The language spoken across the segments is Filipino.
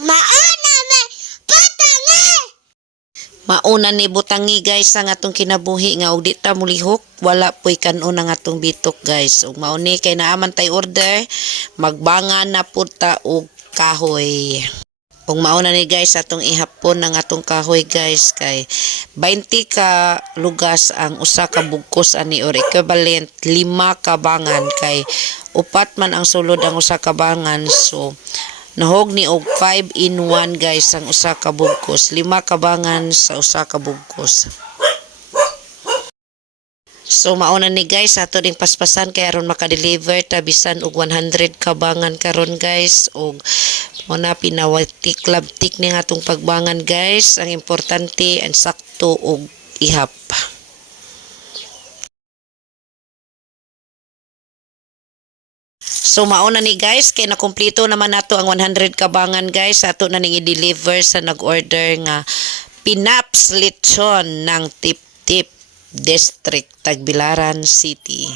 Mauna na butangi. Mauna ni butangi guys ang atong kinabuhi nga og di ta mulihok wala poy kanon ang atong bitok guys. Ug mauni kay naaman tay order magbangan na pud ta og kahoy. Ug mauna ni guys atong ihapon ang atong kahoy guys kay 20 ka lugas ang usa ka bugkos ani or equivalent 5 ka bangan kay upat man ang sulod ang usa ka bangan so nahog ni og 5 in 1 guys ang usa ka bugkos 5 kabangan sa usa ka bugkos. So mauna ni guys ato ding paspasan kay aron maka-deliver ta bisan og 100 kabangan karon guys og muna pinawatiklabtik ni atong pagbangan guys ang importante ang sakto og ihap. So mauna ni guys kay nakumpleto naman nato ang 100 kabangan guys ato na ning i-deliver sa nag-order nga Pinaps Lechon ng Tip-Tip District Tagbilaran City.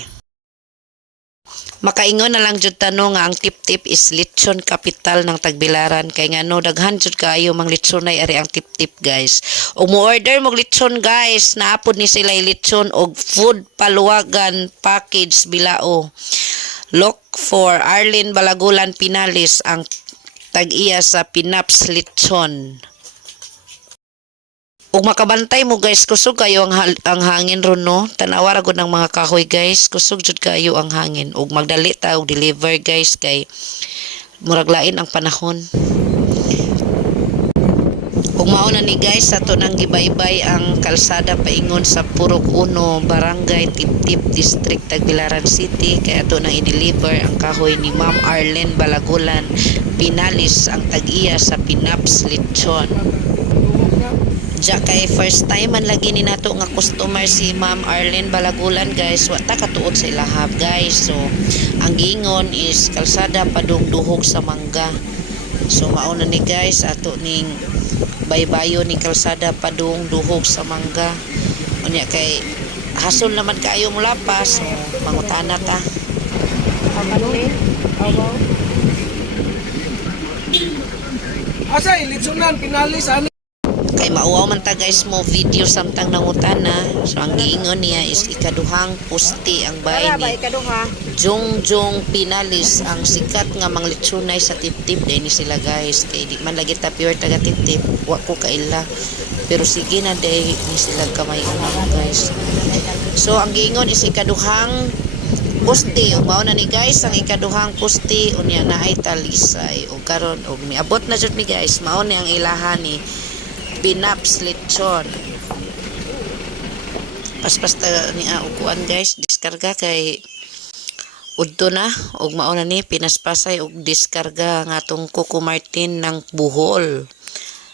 Makaingon na lang jud tanong nga ang Tip-Tip is lechon capital ng Tagbilaran kay ngano daghan jud kaayo mang lechonay ari ang Tip-Tip guys. Og mo order mo lechon guys naapod ni sila lechon og food paluwagan package bilao. Look for Arlene Balagulan Pinalis ang tag-iya sa Pinaps Lechon. Ug makabantay mo guys kusog kayo ang hangin ron no. Tanawa ra gud ng mga kahoy guys kusog jud kayo ang hangin ug magdali ta og deliver guys kay murag lain ang panahon. Ug mauna ni guys ato nang gibaybay ang kalsada paingon sa Purok 1 Barangay Tip-Tip District Tagbilaran City kay ato nang i-deliver ang kahoy ni Ma'am Arlene Balagulan Pinalis ang tag-iya sa Pinaps Lechon. Ja kay first time man lagi ni nato nga customer si Ma'am Arlene Balagulan guys wa ta katuod sa ilahab guys. So ang giingon is kalsada padung duhog sa mangga. So mauna ni guys ato ning baybayo ning kalsada padung duhog sa mangga. Unya kay hasol naman kaayo mo lapas so mangutana ta. Asa ilitsunan Pinalis ani Kay mauwaw man ta guys mo video samtang nangutana. So ang giingon niya is ikaduhang pusti ang bahay ni Jongjong Pinalis ang sikat nga mang lechonay sa Tip-Tip day ni sila guys kay di man lagi ta pure taga Tip-Tip wa ko kaila pero sige na day ni sila kamay una guys. So ang giingon is ikaduhang pusti ug mao na ni guys ang ikaduhang pusti unya naay talisay ug karon og miabot na jud mi guys mao ni ang ilahan ni Pinaps Lechon. Paspas ta ni uguan guys diskarga kay udto na og mao na ni pinaspasay og diskarga nga atong Coco Martin ng Bohol.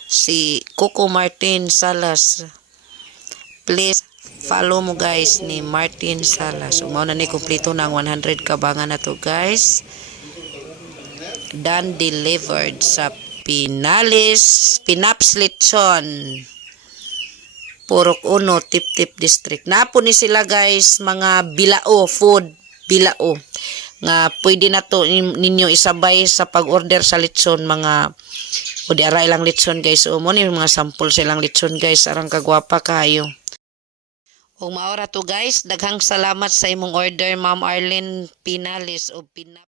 Si Coco Martin Salas. Please follow mo guys ni Martin Salas. So mao na ni kumpleto na ang 100 kabangan na to guys. Done delivered sa Pinaps Lechon Purok 1 Tip-Tip District. Napo ni sila guys mga bilao food bilao nga pwede na to ninyo isabay sa pag-order sa lechon mga o di aray lang lechon guys. O mo ni mga sample silang lechon guys arang kagwapa kayo. Ug maora to guys daghang salamat sa imong order Ma'am Arlene Pinalis o Pinaps